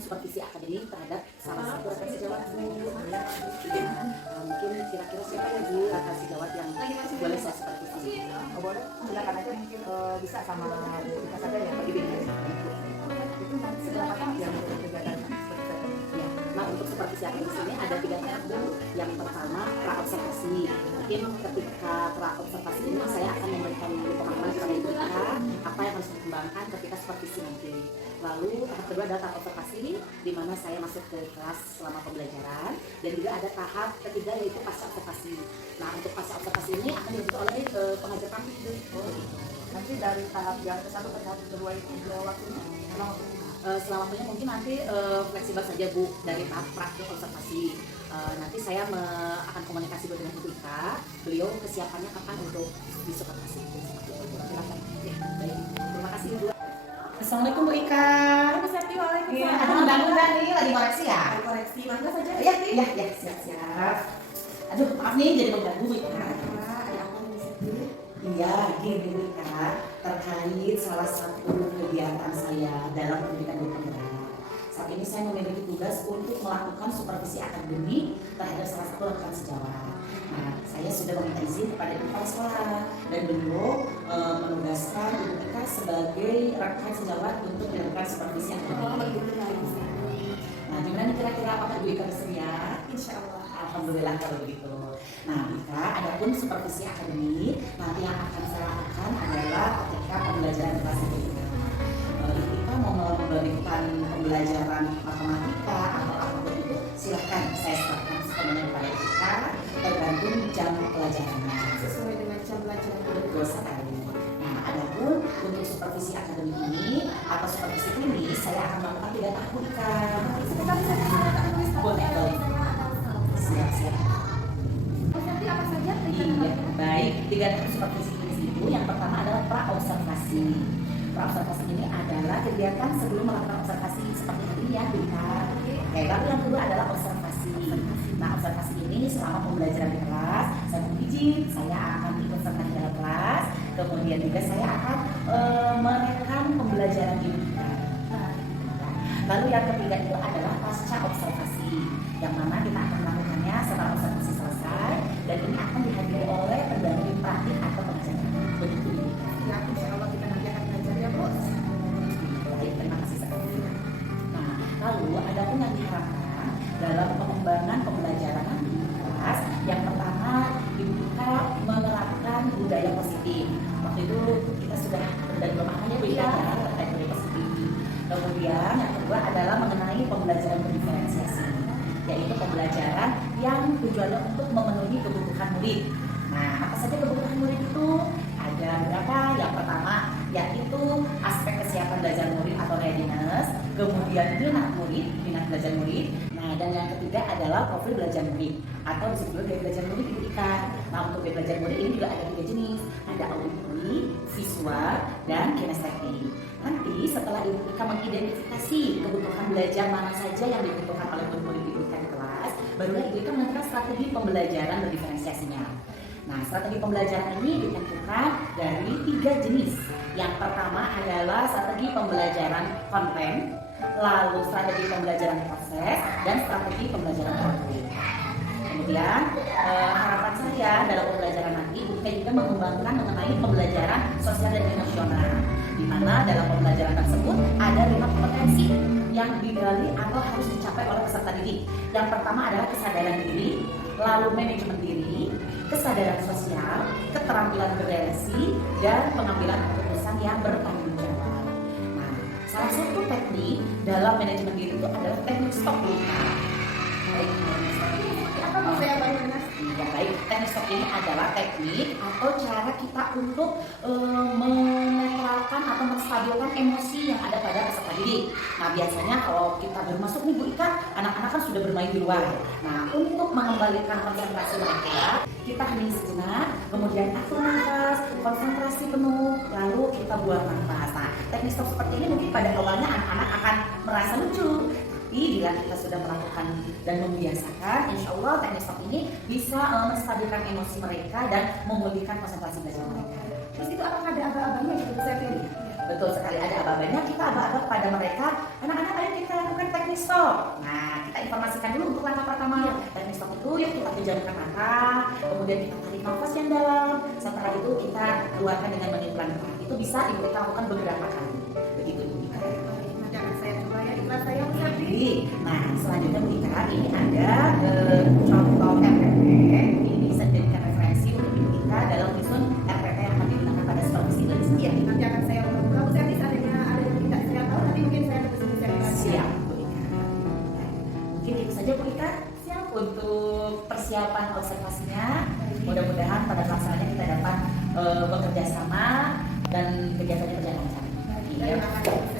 supervisi akademik terhadap salah satu rekan sejawat Bu. Mungkin kira-kira siapa ya Bu rekan sejawat yang boleh saya supervisi? Oh, boleh, silakan aja, mungkin bisa sama kita saja ya bagi bimbingan itu nanti seberapa tahap yang kegiatan seperti itu. Ya, nah untuk supervisi akademis ini ada 3 tahap Bu. Yang pertama praobservasi. Mungkin ketika praobservasi ini saya akan memberikan pemahaman kepada Ibu Ika apa yang harus dikembangkan ketika supervisi nanti. Lalu tahap kedua adalah tahap observasi di mana saya masuk ke kelas selama pembelajaran, dan juga ada tahap ketiga yaitu pasca observasi. Nah untuk pasca observasi ini akan dibantu oleh pengajar kami Bu. Nanti dari tahap yang ke satu ke tahap kedua itu waktunya Selama waktunya mungkin nanti fleksibel saja Bu dari tahap praktik observasi. Nanti saya akan komunikasi dulu dengan Ibu Ika, beliau kesiapannya kapan untuk disupervisi. Silakan. Oke, baik. Terima kasih Bu. Assalamualaikum Bu Ika. Iya, ada undang-undang nih lagi koreksi ya? Koreksi, mangga saja. Iya, siap. Aduh, maaf nih jadi mengganggu Bu Ika. Ada apa nih Siti? Iya, gini Bu Ika, terkait salah satu kegiatan saya dalam pendidikan guru penggerak. Saat ini saya memiliki tugas untuk melakukan supervisi akademik terhadap salah satu rekan sejawat. Nah, saya sudah meminta izin kepada kepala sekolah dan beliau menugaskan Ibu Ika sebagai rekan sejawat untuk melakukan supervisi akademik. Nah, gimana nih kira-kira apakah Ibu Ika bersedia? Insya Allah. Alhamdulillah kalau begitu. Nah, Ika, adapun supervisi akademik nanti yang akan saya lakukan adalah ketika pembelajaran kelas Ibu Ika. Ika mau memberikan pembelajaran matematika atau apapun itu, silakan saya serahkan sepenuhnya kepada Ika, tergantung jam pelajarannya. Sesuai dengan jam pelajaran. Betul sekali. Nah, adapun untuk supervisi akademik ini atau supervisi klinis, saya akan melakukan 3 tahun Ika. Sebentar saya akan tulis. Boleh. Siap. Nanti apa saja? Iya, baik. 3 tahap supervisi klinis itu yang pertama adalah praobservasi. Praobservasi ini adalah kegiatan sebelum melakukan observasi seperti hari ini ya, Bika. Oke, lalu yang kedua adalah observasi. Nah, observasi ini selama pembelajaran di kelas, saya mohon izin, saya akan ikut serta di dalam kelas. Kemudian juga saya akan merekam pembelajaran di Bika. Lalu yang ketiga itu adalah pasca observasi, yang mana kita akan melakukannya setelah observasi selesai, dan ini akan dihadiri oleh pendamping praktik atau pengajar. Begitu ya. Ya, insya Allah kita nanti akan belajar ya Bu. Baik, terima kasih sekali. Nah, lalu ada pun yang diharapkan dalam pengembangan pembelajaran di kelas. Yang pertama, Ibu Ika menerapkan budaya positif. Waktu itu kita sudah berbagi pemahaman ya Bu Ika ya, terkait budaya positif. Kemudian yang kedua adalah mengenai pembelajaran berdiferensiasi, yaitu pembelajaran yang tujuannya untuk memenuhi kebutuhan murid. Nah, apa saja kebutuhan murid itu? Ada berapa? Yang pertama yaitu aspek kesiapan belajar murid atau readiness, kemudian minat belajar murid. Nah, dan yang ketiga adalah profil belajar murid atau disebut juga gaya belajar murid Ibu Ika. Nah, untuk gaya belajar murid ini juga ada 3 jenis, ada auditory, visual, dan kinestetik. Nanti setelah Ibu Ika mengidentifikasi kebutuhan belajar mana saja yang dibutuhkan oleh murid Ibu Ika di kelas, barulah Ibu Ika menentukan strategi pembelajaran berdiferensiasinya. Nah, strategi pembelajaran ini ditentukan dari 3 jenis. Yang pertama adalah strategi pembelajaran konten, lalu strategi pembelajaran proses, dan strategi pembelajaran produk. Kemudian harapan saya dalam pembelajaran nanti kita juga mengembangkan mengenai pembelajaran sosial dan emosional, di mana dalam pembelajaran tersebut ada 5 kompetensi yang digali atau harus dicapai oleh peserta didik. Yang pertama adalah kesadaran diri, lalu manajemen diri, kesadaran sosial, keterampilan berrelasi, dan pengambilan keputusan yang bertanggung jawab. Nah, salah satu teknik dalam manajemen diri itu adalah teknik stop luka. Baik, Apa mau saya bagaimana? ya baik, teknik stop ini adalah teknik atau cara kita untuk menetralkan atau menstabilkan emosi yang ada pada peserta didik. Nah, biasanya kalau kita baru masuk nih Bu Ika, anak-anak kan sudah bermain di luar. Nah, untuk mengembalikan konsentrasi mereka, kita hening sejenak, kemudian atur nafas, konsentrasi penuh, lalu kita buang nafas. Nah, teknik stop seperti ini mungkin pada awalnya anak-anak akan merasa lucu. Tapi bila kita sudah melakukan dan membiasakan, insya Allah teknik stop ini bisa menstabilkan emosi mereka dan memulihkan konsentrasi belajar mereka. Terus itu apakah ada aba-abanya gitu Bu Siti? Betul sekali, ada aba-abanya. Kita aba-aba pada mereka, anak-anak ayo kita lakukan teknik stop. Nah, kita informasikan dulu untuk langkah pertama. Teknik stop itu yuk kita pejamkan mata, kemudian kita tarik nafas yang dalam. Setelah itu kita keluarkan dengan meniup pelan-pelan. Itu bisa Ibu Ika lakukan beberapa kali. Begitu Ibu Ika. Nanti akan saya coba ya, ikhlas saya Bu Santi. Nah, selanjutnya Bu Ika, ini ada contoh RPT. Ini bisa dijadikan referensi untuk Ibu Ika dalam menyusun RPT yang akan digunakan pada supervisi Indonesia. Iya, nanti akan saya buka Bu Santi, seandainya ada yang tidak saya tahu, nanti mungkin saya akan kesini saya kasih. Siap, Bu Ika. Mungkin itu saja Bu Ika. Siap untuk persiapan observasinya. Mudah-mudahan pada pelaksanaannya kita dapat bekerja sama dan kegiatannya berjalan lancar. Iya,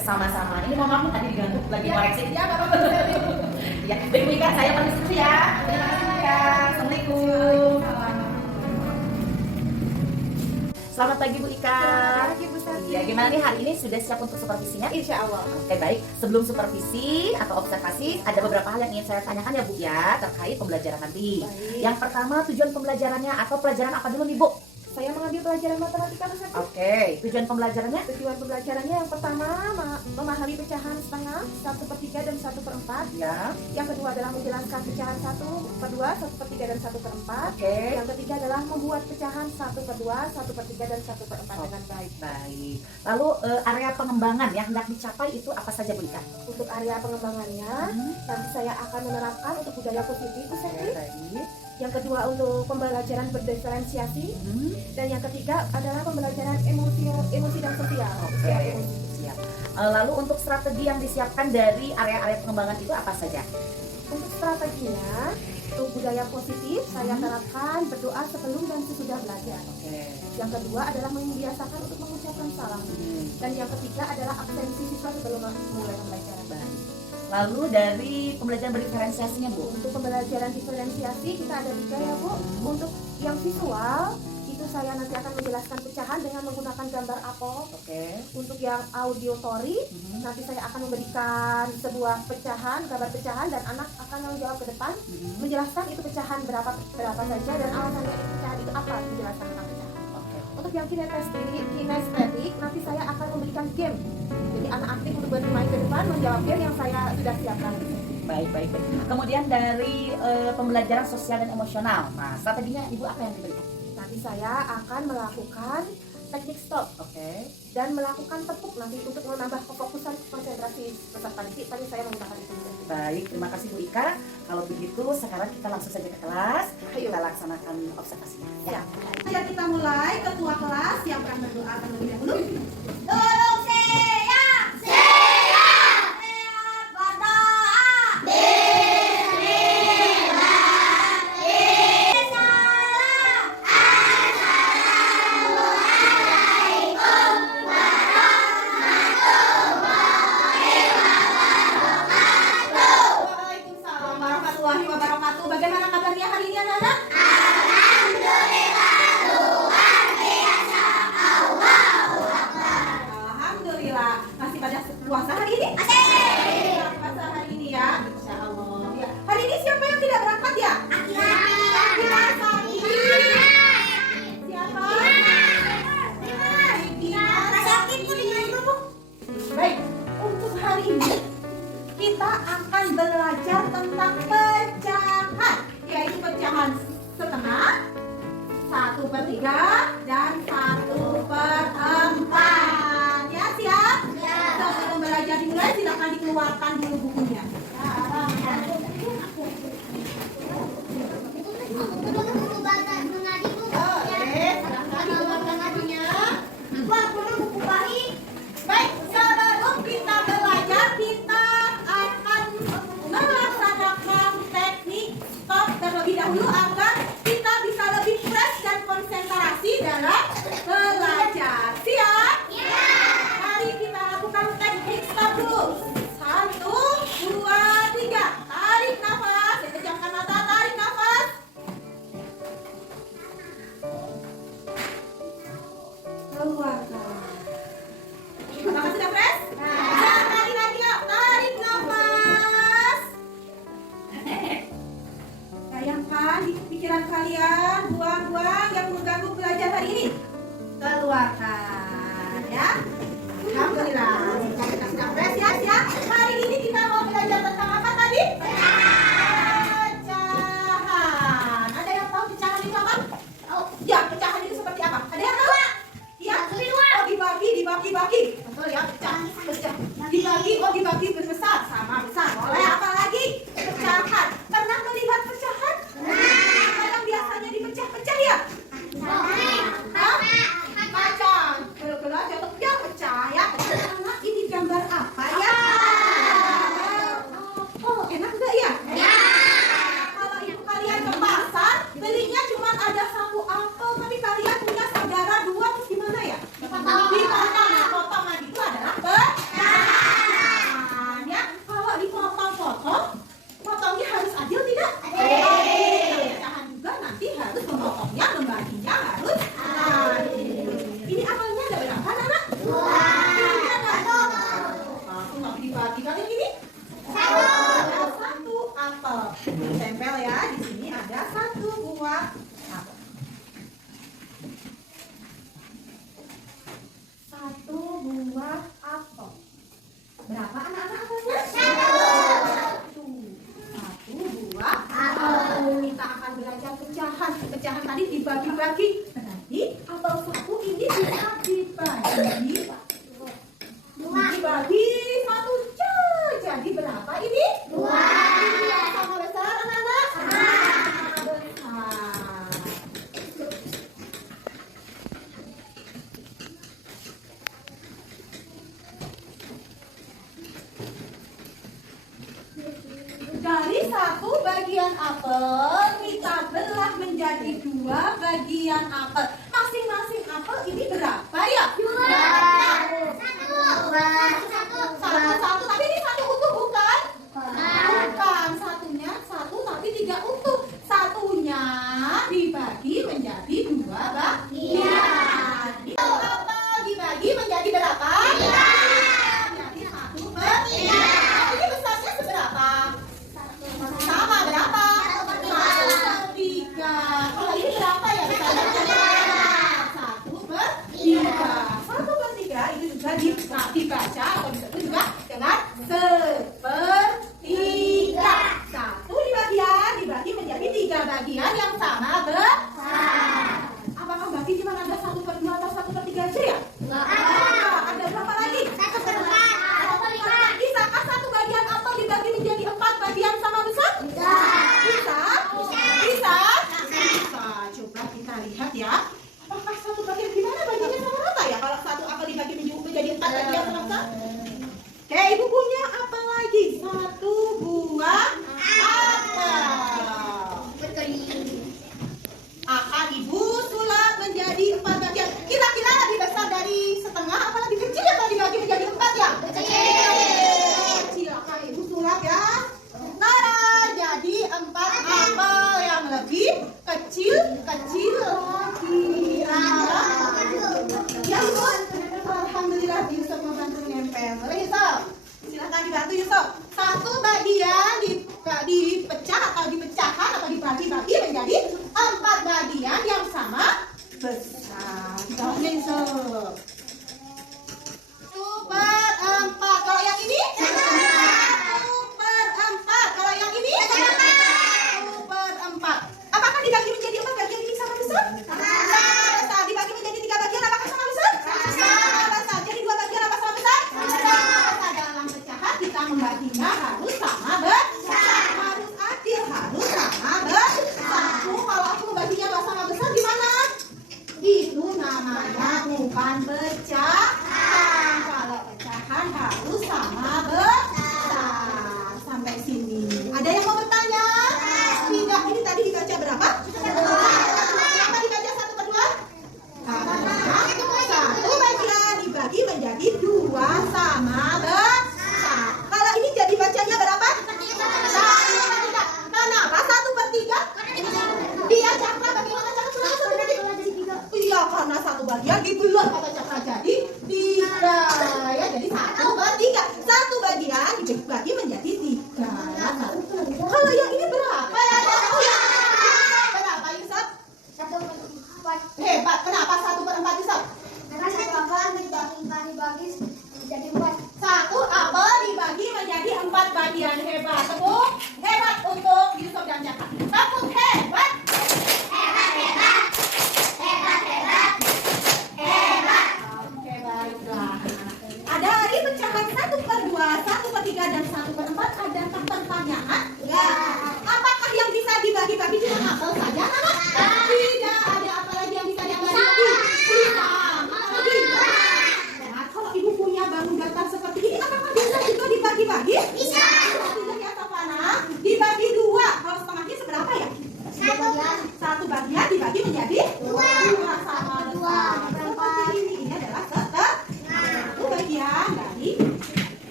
sama-sama. Ini mohon maaf tadi diganggu lagi koreksi. Ya, Bapak Bu Santi. Ya, baik Bu Ika, saya pamit dulu ya. Terima kasih Bu Ika. Assalamualaikum. Selamat pagi Bu Ika. Selamat pagi Bu Santi. Ya, gimana nih hari ini sudah siap untuk supervisinya? Insya Allah. Oke baik, sebelum supervisi atau observasi ada beberapa hal yang ingin saya tanyakan ya Bu ya terkait pembelajaran nanti. Baik. Yang pertama tujuan pembelajarannya atau pelajaran apa dulu nih Bu? Saya mengambil pelajaran matematika Bu Santi. Oke, tujuan pembelajarannya? Tujuan pembelajarannya yang pertama memahami pecahan setengah, 1/3 dan 1/4. Ya. Yang kedua adalah menjelaskan pecahan 1/2, 1/3 dan 1/4. Oke. Yang ketiga adalah membuat pecahan 1/2, 1/3 dan 1/4 dengan baik. Baik. Lalu area pengembangan yang hendak dicapai itu apa saja Bu Ika? Untuk area pengembangannya, nanti saya akan menerapkan untuk budaya positif Bu Santi. Baik. Yang kedua untuk pembelajaran berdiferensiasi. Hmm. Dan yang ketiga adalah pembelajaran emosi dan sosial. Oke. Siap. Lalu untuk strategi yang disiapkan dari area-area pengembangan itu apa saja? Untuk strateginya, untuk budaya positif saya terapkan berdoa sebelum dan sesudah belajar. Oke. Yang kedua adalah membiasakan untuk mengucapkan salam. Dan yang ketiga adalah absensi siswa sebelum mulai pembelajaran. Baik. Lalu dari pembelajaran berdiferensiasinya Bu? Untuk pembelajaran diferensiasi kita ada 3 ya Bu. Untuk yang visual itu saya nanti akan menjelaskan pecahan dengan menggunakan gambar apel. Oke. Untuk yang auditory nanti saya akan memberikan sebuah pecahan, gambar pecahan dan anak akan menjawab ke depan menjelaskan itu pecahan berapa saja dan alasannya itu pecahan itu apa, menjelaskan tentang pecahan. Oke. Untuk yang kinestetik nanti saya akan memberikan game. Jadi anak aktif untuk bermain ke depan menjawab game yang saya sudah siapkan. Baik. Kemudian dari pembelajaran sosial dan emosional. Nah, strateginya Ibu apa yang diberikan? Nanti saya akan melakukan teknik stop Oke. dan melakukan tepuk nanti untuk menambah kefokusan konsentrasi peserta didik. Tadi saya menggunakan itu. Baik, terima kasih Bu Ika. Kalau begitu sekarang kita langsung saja ke kelas. Ayo. Kita laksanakan observasinya. Ya. Ayo kita mulai. Ketua kelas siapkan berdoa terlebih dahulu. Duduk siap, siap berdoa. Waalaikumsalam warahmatullahi wabarakatuh. Bagaimana kabarnya hari ini anak-anak? Alhamdulillah. Masih pada puasa hari ini? Puasa hari ini ya. Insya Allah. Ya. Hari ini siapa yang tidak berangkat ya? Akila, Saki. Siapa? Baik, untuk hari ini kita akan belajar tentang pecahan, yaitu pecahan setengah, 1/3 dan 1/4. Ya siap? Sebelum belajar dimulai, silakan dikeluarkan dulu bukunya. Silakan dikeluarkan bukunya. Baik, sebelum kita belajar, kita akan melaksanakan teknik stop terlebih dahulu agar kita bisa lebih fresh dan konsentrasi dalam belajar. Siap? Mari kita lakukan teknik stop dulu. 1, 2, 3. Tarik nafas. Pejamkan mata, tarik nafas. dibagi. Kalian ini? Ada satu apel. Tempel ya, di sini ada satu buah apel. Satu buah apel. Berapa anak-anak apelnya? Satu. Satu buah apel. Kita akan belajar pecahan. Pecahan tadi dibagi-bagi. Berarti apel satu ini bisa dibagi. Dibagi satu jadi berapa ini? Dua. Sama besar anak-anak? Sama besar. Dari satu bagian apel kita belah menjadi dua bagian apel. Masing-masing apel ini berapa ya? Satu, tapi ini satu utuh bukan? Bukan, satunya satu tapi tidak utuh. Satunya dibagi menjadi dua bagian. Apel dibagi menjadi berapa? Menjadi satu bagian. Ini besarnya seberapa? Sama berapa? 1/3. Kalau ini berapa ya besarnya? 1/3. 1/3 itu juga dibaca atau disebut juga dengan sepertiga. Satu dibagi menjadi 3 bagian yang sama besar. Apakah berarti cuma ada 1/2 atau 1/3 aja ya? Ada berapa lagi? 1/4. Bisakah satu bagian apel dibagi menjadi 4 bagian sama besar? Bisa. Bisa. Coba kita lihat ya. Apakah satu bagian gimana bagiannya sama rata ya? Kalau satu apel dibagi menjadi 4 bagian sama besar? Oke, ibu punya apa lagi? Satu buah apel. Akan ibu sulap menjadi 4 bagian. Kira-kira lebih besar dari setengah apa lebih kecil ya kalau dibagi menjadi 4 ya? Kecil. Akan ibu sulap ya. Nah, jadi 4 apel yang lebih kecil lagi. Ya ibu. Alhamdulillah Yusuf membantu menempel. Boleh Yusuf? Silahkan dibantu Yusuf. Satu bagian dipecah atau dipecahkan atau dibagi-bagi menjadi 4 bagian yang sama besar. Jawabnya Yusuf. 1/4. Kalau yang ini? 1/4. Kalau yang ini? 1/4. Apakah dibagi menjadi 4 bagian ini sama besar? Sama besar. Dibagi menjadi 3 bagian apakah sama besar? Sama besar. Jadi 2 bagian apa sama besar? Sama besar. Dalam pecahan kita membaginya harus sama besar. Harus adil, harus sama besar. Kalau aku membaginya nggak sama besar gimana? Itu namanya bukan pecahan. Kalau pecahan harus sama besar. Sampai sini. Ada yang mau bertanya? Tidak. Ini tadi dibaca berapa? Berapa dibaca 1/2? Satu bagian dibagi menjadi 2 sama besar. Kalau ini jadi bacanya berapa?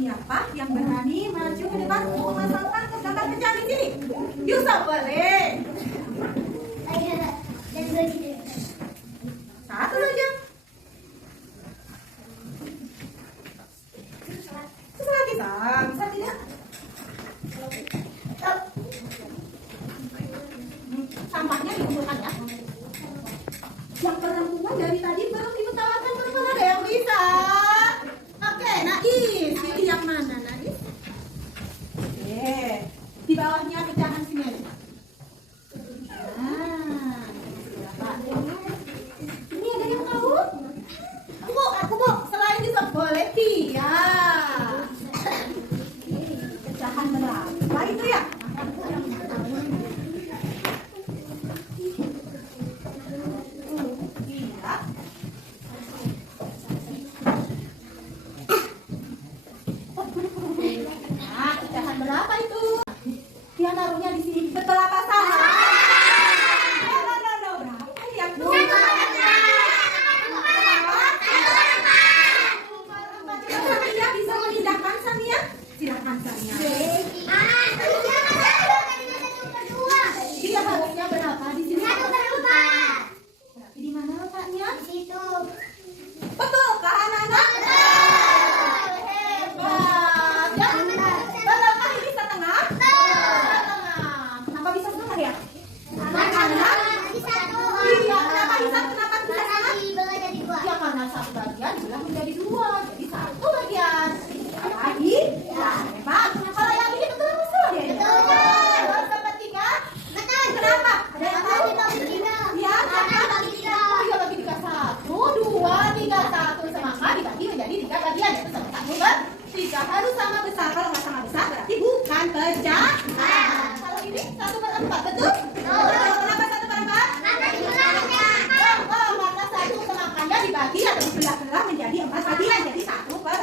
Siapa yang berani maju ke depan untuk memasangkan gambar pecahan di sini? Yusuf boleh. Satu saja. Setelah kita bisa tidak? Sampahnya dikumpulkan ya. Yang perempuan dari tadi belum diutamakan, belum ada yang bisa. Oke, Nais, pilih yang mana Nais? Oke, di bawahnya pecahan sini. Nah, ini ada yang tahu? Aku mau selain itu boleh dia. Pecahan berapa itu ya? Nah, pecahan berapa itu? Dia naruhnya di sini. Betul apa salah? No. Berapa ya? Dia bisa memindahkan Sania? Silakan Sania. Dia harusnya berapa di sini? Berarti di mana letaknya? Betul kah anak-anak? Hebat. Dan berapa ini setengah? Setengah. Kenapa bisa setengah ya? Karena iya, kenapa bisa setengah? Ya karena satu bagian dibelah menjadi dua, jadi satu bagian. Lagi? Ya, hebat. Kalau yang ini betul apa salah ya? Betul. Sepertiga? Kenapa? Ada yang tahu? Ya, karena iya bagi 3 1, 2, 3, 1 semangka dibagi menjadi 3 bagian, yaitu sama satu bertiga. Harus sama besar. Kalau nggak sama besar berarti bukan pecahan. Kalau ini 1/4, betul? Kenapa 1/4? Karena satu semangkanya dibagi atau dibelah-belah menjadi 4 bagian, jadi 1/4.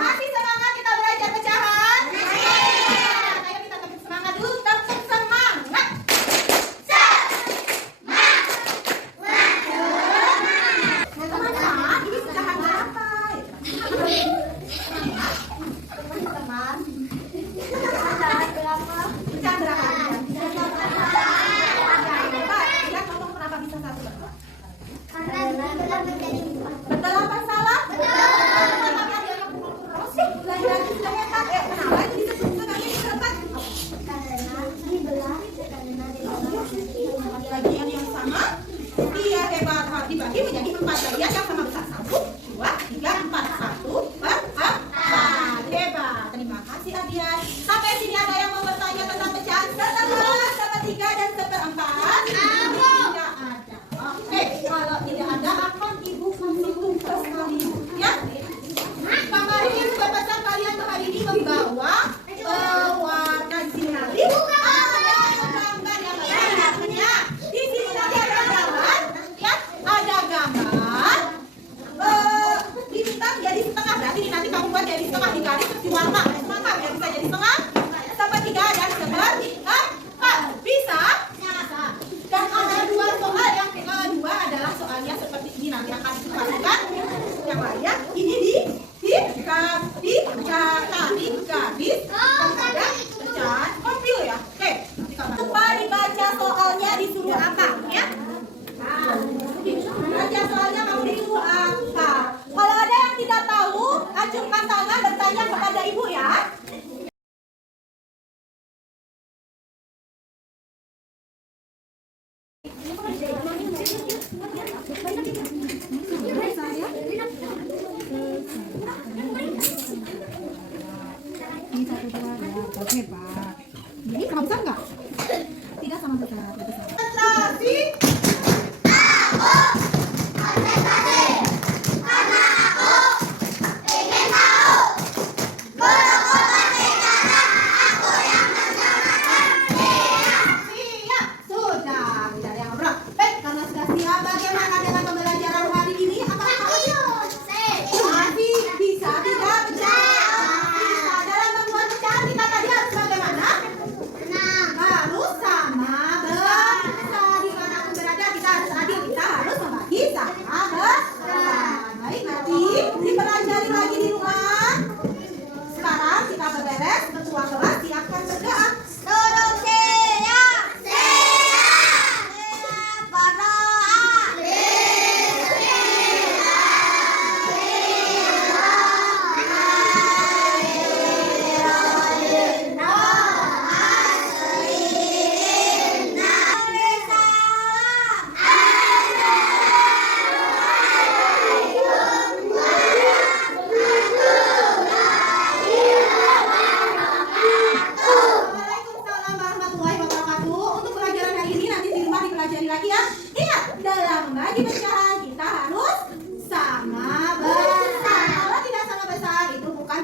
Masih semangat kita belajar pecahan? Ayo kita tepuk semangat dulu, tepuk semangat. Teman-teman, ini pecahan berapa? Pecahan berapa? Lihat ngomong kenapa bisa 1/4. Betul apa salah? Kenapa dia yang terus sih? Belajar sudah hebat. Kenapa itu disebut sebagai hebat? Bagian yang sama, dia hebat. Dibagi menjadi 4 bagian yang sama besar. 1, 2, 3, 4. 1/4. Hebat. Terima kasih Adian. Sampai sini ada yang mau bertanya tentang pecahan setengah, sepertiga, dan 1/4? Tidak ada. Oke, kalau tidak ada akan ibu kasih tugas kalian. Ya. Kemarin pesan kalian hari ini membawa warna di sini nanti. Ada gambar yang lainnya. Di sini nanti ada gambar, ya, ada gambar. Diminta menjadi setengah, berarti nanti kamu buat jadi setengah digaris terus diwarna. Maka ya bisa jadi setengah, sepertiga, dan seperempat. Bisa? Bisa. Dan ada 2 soal, yang kedua adalah soalnya seperti ini, nanti akan dikembalikan. Yang lainnya ini garis ada pecahan kompil ya. Oke, lupa dibaca soalnya disuruh apa ya? Baca soalnya mau disuruh apa? Kalau ada yang tidak tahu, acungkan tangan bertanya kepada ibu ya. Ini sama besar nggak? Tidak sama besar. Konsentrasi. Siap, sudah. Tidak ada yang berat. Baik, karena sudah siap, bagaimana dengan pembelajaran hari ini? Apakah masih bisa tidak pecahan? Bisa. Dalam membuat pecahan kita tadi harus bagaimana? Harus sama besar.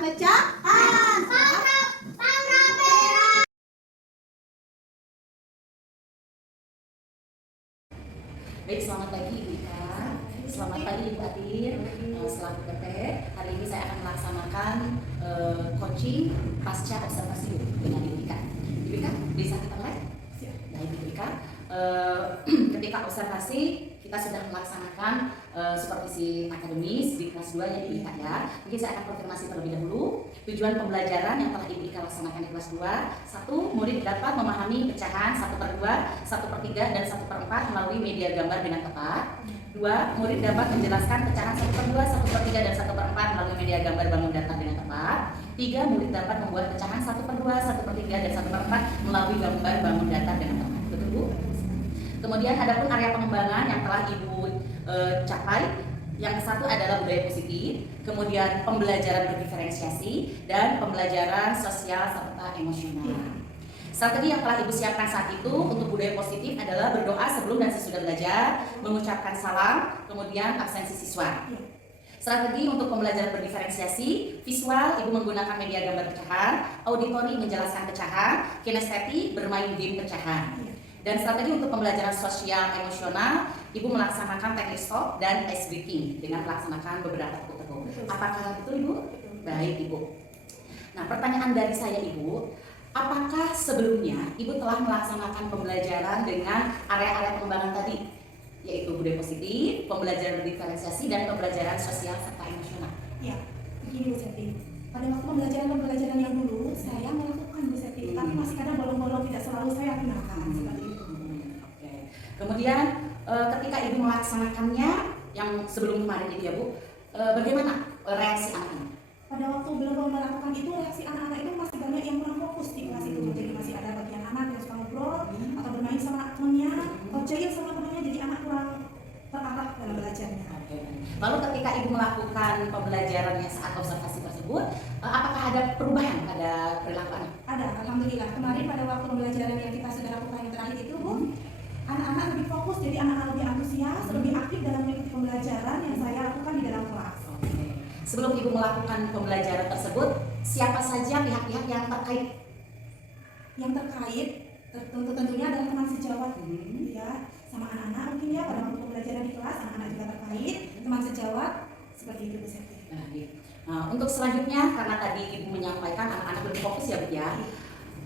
pecahan. Baik, selamat pagi Ibu Ika. Selamat pagi Ibu Adir. Selaku PT, hari ini saya akan melaksanakan coaching pasca observasi dengan Ibu Ika. Ibu Ika, bisa kita mulai? Baik Ibu Ika. Ketika observasi kita sudah melaksanakan supervisi akademis di kelas 2 ya Ibu Ika ya. Mungkin saya akan konfirmasi terlebih dahulu. Tujuan pembelajaran yang telah Ibu Ika laksanakan di kelas 2, 1. Murid dapat memahami pecahan 1/2, 1/3, dan 1/4 melalui media gambar dengan tepat. 2. Murid dapat menjelaskan pecahan 1/2, 1/3, dan 1/4 melalui media gambar bangun data dengan tepat. 3. Murid dapat membuat pecahan 1/2, 1/3, dan 1/4 melalui gambar bangun data dengan tepat. Betul Bu? Kemudian adapun area pengembangan yang telah Ibu capai, yang satu adalah budaya positif, kemudian pembelajaran berdiferensiasi, dan pembelajaran sosial serta emosional. Strategi yang telah Ibu siapkan saat itu untuk budaya positif adalah berdoa sebelum dan sesudah belajar, mengucapkan salam, kemudian absensi siswa. Strategi untuk pembelajaran berdiferensiasi, visual Ibu menggunakan media gambar pecahan, auditori menjelaskan pecahan, kinestetik bermain game pecahan. Dan strategi untuk pembelajaran sosial emosional, Ibu melaksanakan teknik stop dan ice breaking dengan melaksanakan beberapa tepuk-tepuk. Apakah betul Ibu? Baik Ibu. Nah, pertanyaan dari saya Ibu, apakah sebelumnya Ibu telah melaksanakan pembelajaran dengan area-area pengembangan tadi, yaitu budaya positif, pembelajaran berdiferensiasi, dan pembelajaran sosial serta emosional? Ya, begini Bu Seti. Pada waktu pembelajaran yang dulu, saya melakukan Bu Seti, tapi masih kadang bolong-bolong, tidak selalu saya gunakan seperti itu. Oke. Kemudian ketika Ibu melaksanakannya yang sebelum kemarin itu ya Bu, bagaimana reaksi anak-anak? Pada waktu belum melakukan itu, reaksi anak-anak itu masih banyak yang kurang fokus di kelas itu. Jadi masih ada bagian anak yang suka ngobrol atau bermain sama temannya, atau jahil sama temannya, jadi anak kurang terarah dalam belajarnya. Oke. Lalu ketika Ibu melakukan pembelajarannya saat observasi tersebut, apakah ada perubahan pada perilaku anak? Ada, alhamdulillah. Kemarin pada waktu pembelajaran yang kita sudah lakukan yang terakhir itu, Bu, anak-anak lebih fokus, jadi anak-anak lebih antusias, lebih aktif dalam mengikuti pembelajaran yang saya lakukan di dalam kelas. Oke. Sebelum Ibu melakukan pembelajaran tersebut, siapa saja pihak-pihak yang terkait? Yang terkait tentunya adalah teman sejawat, ya, sama anak-anak mungkin ya, pada waktu pembelajaran di kelas anak-anak juga terkait, teman sejawat, seperti itu Bu Seti. Nah, untuk selanjutnya, karena tadi Ibu menyampaikan anak-anak lebih fokus ya Bu ya,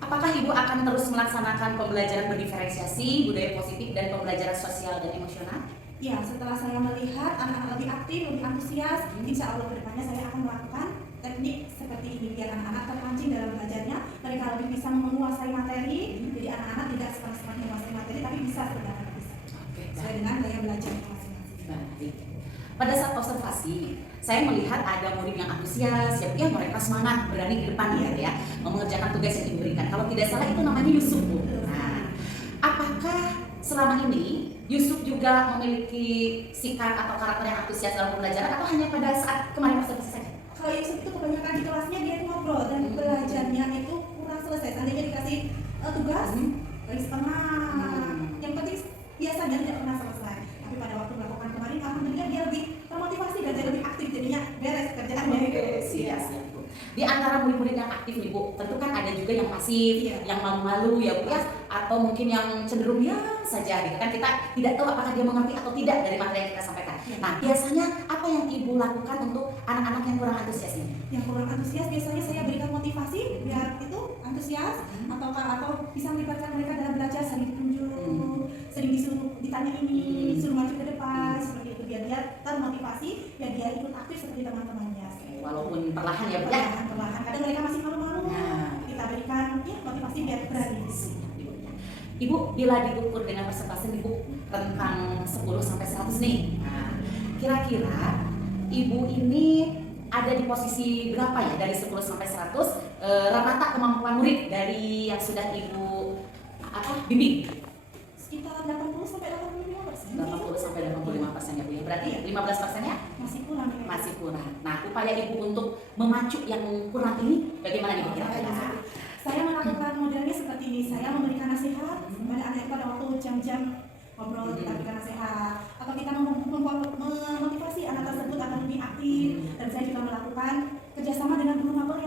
apakah Ibu akan terus melaksanakan pembelajaran berdiferensiasi, budaya positif, dan pembelajaran sosial dan emosional? Ya, setelah saya melihat anak-anak lebih aktif, lebih antusias, insya Allah kedepannya saya akan melakukan teknik seperti ini biar anak-anak terpancing dalam belajarnya, mereka lebih bisa menguasai materi, jadi anak-anak tidak seperti menguasai materi, tapi bisa sebenarnya bisa. Oke, Sesuai dengan gaya belajar masing-masing. baik. Pada saat observasi, saya melihat ada murid yang antusias, ya mereka semangat, berani di depan ya, mengerjakan tugas yang diberikan. Kalau tidak salah itu namanya Yusuf Bu. Nah, apakah selama ini Yusuf juga memiliki sikap atau karakter yang antusias dalam pembelajaran atau hanya pada saat kemarin observasi saja? Kalau Yusuf itu kebanyakan di kelasnya dia ngobrol dan belajarnya itu kurang selesai. Seandainya dikasih tugas, garis tengah, yang penting biasanya tidak pernah selesai. Tapi pada waktu melakukan kemarin, alhamdulillah dia lebih termotivasi dan dia lebih aktif, jadinya beres kerjaannya. Siap. Di antara murid-murid yang aktif nih Bu, tentu kan ada juga yang pasif, yang malu-malu ya Bu ya, atau mungkin yang cenderung ya saja gitu kan, kita tidak tahu apakah dia mengerti atau tidak dari materi yang kita sampaikan. Nah, biasanya apa yang Ibu lakukan untuk anak-anak yang kurang antusias ini? Yang kurang antusias biasanya saya berikan motivasi biar itu antusias, atau bisa melibatkan mereka dalam belajar, sering ditunjuk, sering disuruh ditanya ini, suruh maju ke depan, seperti itu biar dia termotivasi, biar dia ikut aktif seperti teman-temannya. Walaupun perlahan ya Bu ya. Perlahan, kadang mereka masih malu-malu. Kita berikan ya motivasi biar berani. Ibu, bila diukur dengan persentase Ibu tentang 10 sampai 100 nih. Nah, kira-kira Ibu ini ada di posisi berapa ya dari 10 sampai 100 rata-rata kemampuan murid dari yang sudah Ibu bimbing? Sekitar 80 sampai 85%. 80 sampai 85% ya Bu ya. Berarti 15%-nya masih kurang. masih kurang. Nah, upaya Ibu untuk memacu yang kurang ini bagaimana Ibu kira-kira? Saya melakukan modelnya seperti ini. Saya memberikan nasihat pada anak pada waktu jam-jam ngobrol, kita berikan nasihat, atau kita memotivasi anak tersebut agar lebih aktif. Dan saya juga melakukan kerjasama dengan guru mapel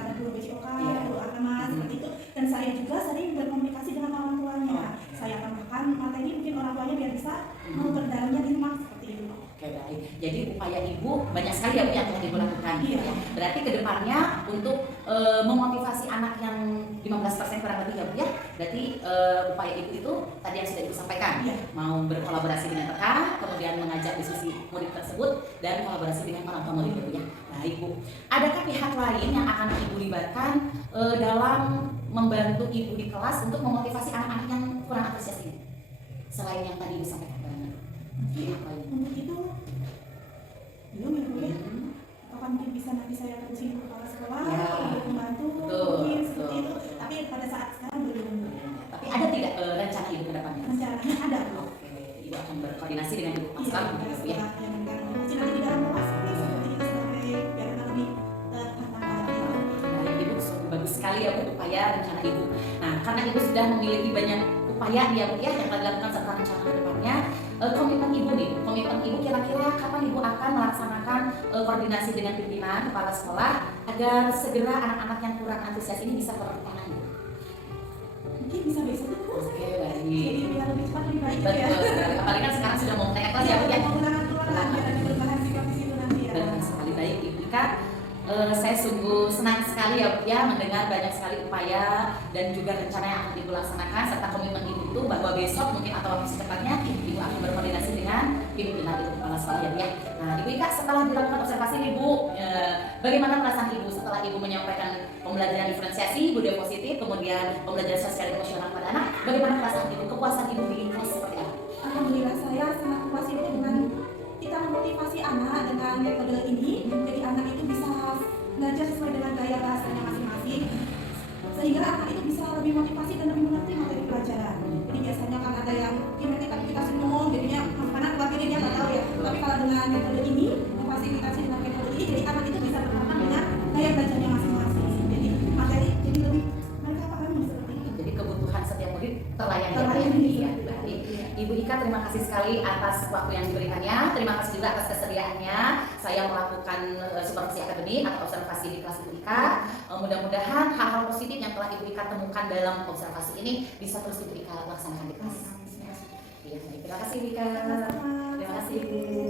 ada guru BCOK, Iya. guru agama seperti itu. Dan saya juga sering berkomunikasi dengan orang tuanya. Saya tambahkan materi mungkin orang tuanya biar bisa mengukur dalamnya di rumah seperti itu. Oke, baik. Jadi upaya ibu banyak sekali ya Bu yang telah ibu lakukan. Iya. Ya. Berarti kedepannya untuk memotivasi anak yang 15% kurang lebih ya Bu ya. Berarti upaya ibu itu tadi yang sudah ibu sampaikan. Iya. Mau berkolaborasi dengan TK, kemudian mengajak diskusi murid tersebut dan kolaborasi dengan orang tua murid ya Bu ya. Baik Bu. Adakah pihak lain yang akan ibu libatkan dalam membantu ibu di kelas untuk memotivasi anak-anak yang kurang antusias ini? Selain yang tadi ibu sampaikan. Pihak lain. Untuk itu belum ya Bu ya. Apakah mungkin bisa nanti saya terusin ke kepala sekolah Ya. untuk membantu Betul, mungkin seperti betul. itu. Tapi pada saat sekarang belum. Tapi ada tidak rencana ibu ke depannya? Rencananya ada Bu. Oke, ibu akan berkoordinasi dengan ibu Iya, pasal pada begitu ya. sekolah yang akan masih nanti di dalam kelas ini seperti itu sebagai biar kita lebih tertata. Baik, ibu sungguh bagus sekali ya Bu upaya rencana ibu. Nah, karena ibu sudah memiliki banyak upaya ya Bu ya yang telah dilakukan serta rencana ke depannya, komitmen ibu nih, komitmen ibu kira-kira kapan ibu akan melaksanakan koordinasi dengan pimpinan kepala sekolah agar segera anak-anak yang kurang antusias ini bisa berkenalan Bu? Mungkin bisa besok Bu. Oke, baik. Jadi biar lebih cepat lebih baik ya. Betul sekali. Apalagi kan sekarang sudah mau naik kelas ya Bu ya. Menggunakan keluarga biar ada perubahan sikap di situ nanti ya. Benar sekali, baik Ibu Ika. Saya sungguh senang sekali ya Bu ya mendengar banyak sekali upaya dan juga rencana yang akan Ibu laksanakan serta komitmen Ibu itu bahwa besok mungkin atau waktu secepatnya Ibu akan berkoordinasi dengan pimpinan Ibu kepala sekolah ya Bu ya. Nah Ibu Ika, setelah dilakukan observasi nih Bu, bagaimana perasaan Ibu setelah Ibu menyampaikan pembelajaran diferensiasi, budaya positif, kemudian pembelajaran sosial emosional pada anak, bagaimana perasaan Ibu, kepuasan Ibu di kelas seperti apa? Alhamdulillah saya sangat puas itu dengan kita memotivasi anak dengan metode ini, jadi anak itu bisa belajar sesuai dengan gaya bahasanya masing-masing, sehingga anak itu bisa lebih motivasi dan lebih mengerti materi pelajaran. Jadi biasanya kan ada yang gimana kita ngomong, jadinya mana keluar ini dia nggak tahu ya. Tapi kalau dengan metode ini, memfasilitasi dengan metode ini, jadi anak itu bisa berpaham dengan gaya belajarnya masing-masing. Jadi materi jadi lebih mereka pahami seperti itu. Jadi kebutuhan setiap murid terlayani Terlayani. ya. Baik. Ibu Ika, terima kasih sekali atas waktu yang diberikannya. Terima kasih juga atas kesediaannya saya melakukan supervisi akademik atau observasi di kelas Ibu Ika. Mudah-mudahan hal-hal positif yang telah Ibu Ika temukan dalam observasi ini bisa terus Ibu Ika laksanakan di kelas. Iya, baik. Terima kasih Ibu Ika. Terima kasih Ibu.